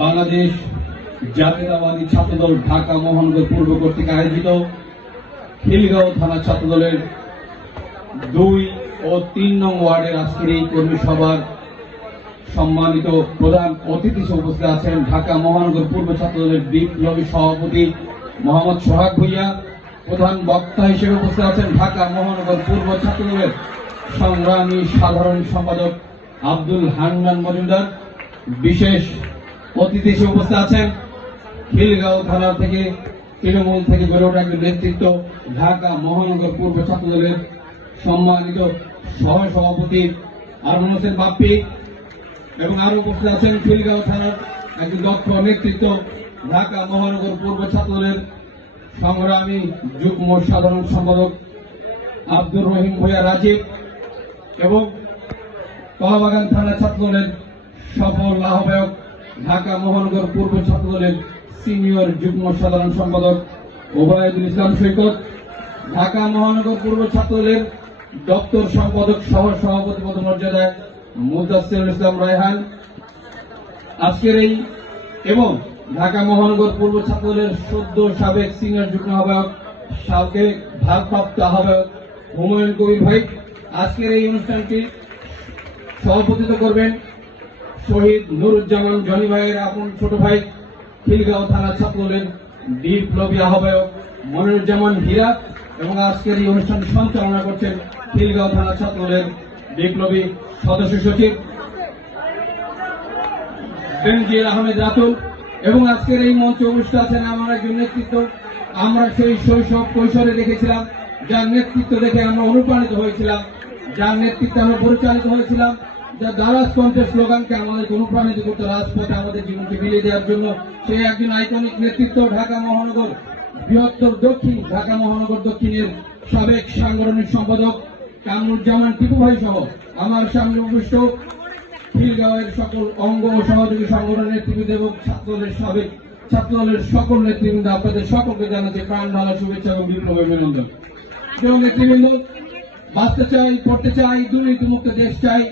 বাংলাদেশ জাতীয়তাবাদী ছাত্রদল ঢাকা মহানগর পূর্ব কর্তৃক আয়োজিত খিলগাঁও থানা ছাত্রদলের দুই ও তিন নং ওয়ার্ডের আজকের এই কর্মী সভার সম্মানিত প্রধান অতিথি উপস্থিত আছেন ঢাকা মহানগর পূর্ব ছাত্রদলের বিপ্লবী সভাপতি মোহাম্মদ সোহাগ ভুইয়া, প্রধান বক্তা হিসেবে উপস্থিত আছেন ঢাকা মহানগর পূর্ব ছাত্রদলের সংগ্রামী সাধারণ সম্পাদক আব্দুল হান্নান মজুমদার। বিশেষ অতিথি হিসেবে উপস্থিত আছেন খিলগাঁও থানা থেকে তৃণমূল থেকে গড়ে ওঠা নেতৃত্ব ঢাকা মহানগর পূর্ব ছাত্রদলের সম্মানিত সহ সভাপতি আরমান হোসেন বাপ্পি এবং আরও উপস্থিত আছেন খিলগাঁও থানার একজন দক্ষ নেতৃত্ব ঢাকা মহানগর পূর্ব ছাত্রদলের সংগ্রামী যুগ্ম সাধারণ সম্পাদক আব্দুর রহিম ভূয়া রাজীব এবং কলাবাগান থানা ছাত্রদলের সফল আহ্বায়ক ঢাকা মহানগর পূর্ব ছাত্রদলের সিনিয়র যুগ্ম সাধারণ সম্পাদক ওবায়দুল ইসলাম সৈকত, ঢাকা মহানগর পূর্ব ছাত্রদলের দপ্তর সম্পাদক সহ সভাপতি পদমর্যাদায় মুদাসিরুল ইসলাম রায়হান। আজকের এই এবং ঢাকা মহানগর পূর্ব ছাত্রদলের সদ্য সাবেক সিনিয়র যুগ্ম আহ্বায়ক সাবেক ভারপ্রাপ্ত আহ্বায়ক হুমায়ুন কবির ভাই আজকের এই অনুষ্ঠানটি সভাপতিত্ব করবেন শহীদ নুরুজ্জামান জনি ভাইয়ের আপন ছোট ভাই খিলগাঁও থানা ছাত্রদলের বিপ্লবী আহ্বায়ক মনিরুজ্জামান হীরা এবং আজকের এই অনুষ্ঠান সঞ্চালনা করছেন খিলগাঁও থানা ছাত্রদলের বিপ্লবী সদস্য সচিব বেনজির আহমেদ রাতুল। এবং আজকের এই মঞ্চে অনুষ্ঠান আছেন আমার একজন নেতৃত্ব। আমরা সেই শৈশব কৈশোরে দেখেছিলাম, যার নেতৃত্ব দেখে আমরা অনুপ্রাণিত হয়েছিলাম, যার নেতৃত্বে আমরা পরিচালিত হয়েছিলাম যা দারাজ কণ্ঠের স্লোগানকে আমাদের অনুপ্রাণিত করতে রাজপথে আমাদের জীবনকে বিলিয়ে দেওয়ার জন্য সেই একজন আইকনিক নেতৃত্ব ঢাকা মহানগর, বৃহত্তর দক্ষিণ ঢাকা মহানগর দক্ষিণের সাবেক সাংগঠনিক সম্পাদক কামরুজ্জামান টিপু ভাই সহ আমার সামনে উপবিষ্ট খিলগাঁওয়ের সকল অঙ্গ ও সহযোগী সংগঠনের নেতৃবৃন্দ এবং ছাত্রদলের সাবেক ছাত্রদলের সকল নেতৃবৃন্দ, আপনাদের সকলকে জানাচ্ছে প্রাণ ঢালা শুভেচ্ছা এবং বিপ্লব অভিনন্দন। এবং নেতৃবৃন্দ, বাঁচতে চাই, পড়তে চাই, দুর্নীতিমুক্ত দেশ চাই,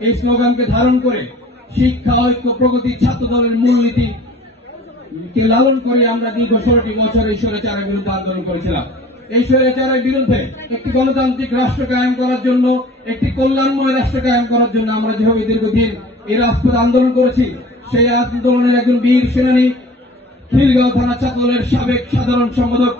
এই স্লোগানকে ধারণ করে শিক্ষা, ঐক্য, প্রগতি ছাত্র দলের মূলনীতি কে লালন করে আমরা দীর্ঘ ষোলোটি বছর এই স্বৈরাচারের বিরুদ্ধে আন্দোলন করেছিলাম। এই স্বৈরাচারের বিরুদ্ধে একটি গণতান্ত্রিক রাষ্ট্র কায়েম করার জন্য, একটি কল্যাণময় রাষ্ট্র কায়েম করার জন্য আমরা যেভাবে দীর্ঘদিন এই রাজপথ আন্দোলন করেছি, সেই আন্দোলনের একজন বীর সেনানী, খিলগাঁও থানা চাকলের সাবেক সাধারণ সম্পাদক